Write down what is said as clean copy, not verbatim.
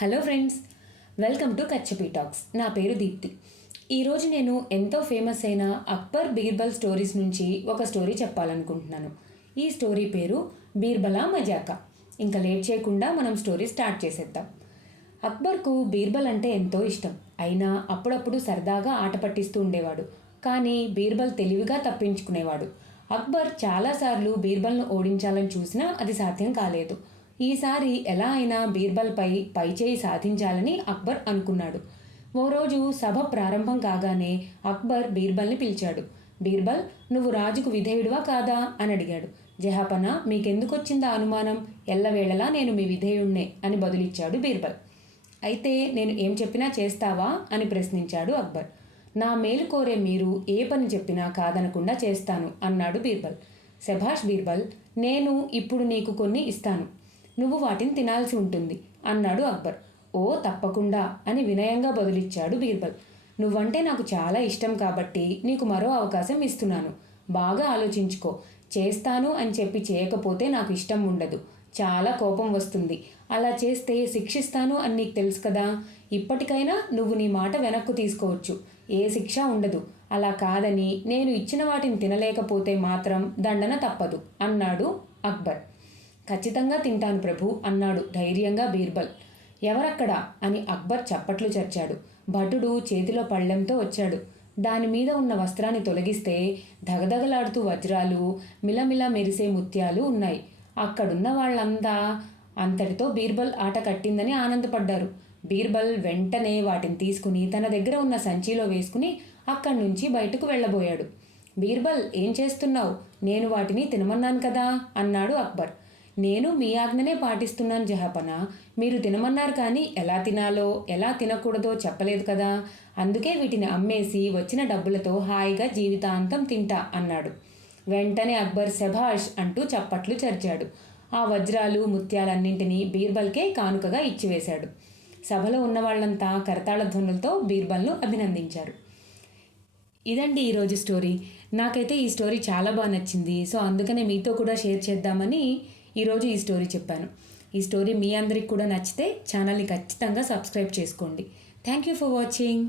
Hello friends, welcome to Kachchapi talks. నా పేరు దీప్తి. ఈరోజు నేను ఎంతో ఫేమస్ అయిన అక్బర్ బీర్బల్ స్టోరీస్ నుంచి ఒక స్టోరీ చెప్పాలనుకుంటున్నాను. ఈ స్టోరీ పేరు బీర్బలా మజాకా. ఇంకా లేట్ చేయకుండా మనం స్టోరీ స్టార్ట్ చేసేద్దాం. అక్బర్కు బీర్బల్ అంటే ఎంతో ఇష్టం. అయినా అప్పుడప్పుడు సరదాగా ఆట పట్టిస్తూ ఉండేవాడు. కానీ బీర్బల్ తెలివిగా తప్పించుకునేవాడు. అక్బర్ చాలాసార్లు బీర్బల్ను ఓడించాలని చూసినా అది సాధ్యం కాలేదు. ఈసారి ఎలా అయినా బీర్బల్పై పైచేయి సాధించాలని అక్బర్ అనుకున్నాడు. ఓ రోజు సభ ప్రారంభం కాగానే అక్బర్ బీర్బల్ని పిలిచాడు. బీర్బల్, నువ్వు రాజుకు విధేయుడివా కాదా అని అడిగాడు. జహాపనా, మీకెందుకొచ్చిందా అనుమానం? ఎల్లవేళలా నేను మీ విధేయుణ్ణే అని బదులిచ్చాడు బీర్బల్. అయితే నేను ఏం చెప్పినా చేస్తావా అని ప్రశ్నించాడు అక్బర్. నా మేలు కోరే మీరు ఏ పని చెప్పినా కాదనకుండా చేస్తాను అన్నాడు బీర్బల్. శభాష్ బీర్బల్, నేను ఇప్పుడు నీకు కొన్ని ఇస్తాను, నువ్వు వాటిని తినాల్సి ఉంటుంది అన్నాడు అక్బర్. ఓ తప్పకుండా అని వినయంగా బదులిచ్చాడు బీర్బల్. నువ్వంటే నాకు చాలా ఇష్టం కాబట్టి నీకు మరో అవకాశం ఇస్తున్నాను. బాగా ఆలోచించుకో. చేస్తాను అని చెప్పి చేయకపోతే నాకు ఇష్టం ఉండదు, చాలా కోపం వస్తుంది. అలా చేస్తే శిక్షిస్తాను అని నీకు తెలుసు కదా. ఇప్పటికైనా నువ్వు నీ మాట వెనక్కు తీసుకోవచ్చు, ఏ శిక్ష ఉండదు. అలా కాదని నేను ఇచ్చిన వాటిని తినలేకపోతే మాత్రం దండన తప్పదు అన్నాడు అక్బర్. ఖచ్చితంగా తింటాను ప్రభు అన్నాడు ధైర్యంగా బీర్బల్. ఎవరక్కడా అని అక్బర్ చప్పట్లు చర్చాడు. భటుడు చేతిలో పళ్ళెంతో వచ్చాడు. దానిమీద ఉన్న వస్త్రాన్ని తొలగిస్తే దగదగలాడుతూ వజ్రాలు, మిలమిల మెరిసే ముత్యాలు ఉన్నాయి. అక్కడున్న వాళ్ళంతా అంతటితో బీర్బల్ ఆట కట్టిందని ఆనందపడ్డారు. బీర్బల్ వెంటనే వాటిని తీసుకుని తన దగ్గర ఉన్న సంచిలో వేసుకుని అక్కడి నుంచి బయటకు వెళ్ళబోయాడు. బీర్బల్, ఏం చేస్తున్నావు? నేను వాటిని తినమన్నాను కదా అన్నాడు అక్బర్. నేను మీ ఆజ్ఞనే పాటిస్తున్నాను జహాపనా. మీరు తినమన్నారు కానీ ఎలా తినాలో ఎలా తినకూడదో చెప్పలేదు కదా. అందుకే వీటిని అమ్మేసి వచ్చిన డబ్బులతో హాయిగా జీవితాంతం తింటా అన్నాడు. వెంటనే అక్బర్ శభాష్ అంటూ చప్పట్లు చరిచాడు. ఆ వజ్రాలు ముత్యాలన్నింటినీ బీర్బల్కే కానుకగా ఇచ్చివేశాడు. సభలో ఉన్న వాళ్ళంతా కరతాళ ధ్వనులతో బీర్బల్ను అభినందించారు. ఇదండి ఈరోజు స్టోరీ. నాకైతే ఈ స్టోరీ చాలా బాగా నచ్చింది. సో అందుకనే మీతో కూడా షేర్ చేద్దామని ఈరోజు ఈ స్టోరీ చెప్పాను. ఈ స్టోరీ మీ అందరికి కూడా నచ్చితే ఛానల్ని ఖచ్చితంగా సబ్స్క్రైబ్ చేసుకోండి. Thank you for watching.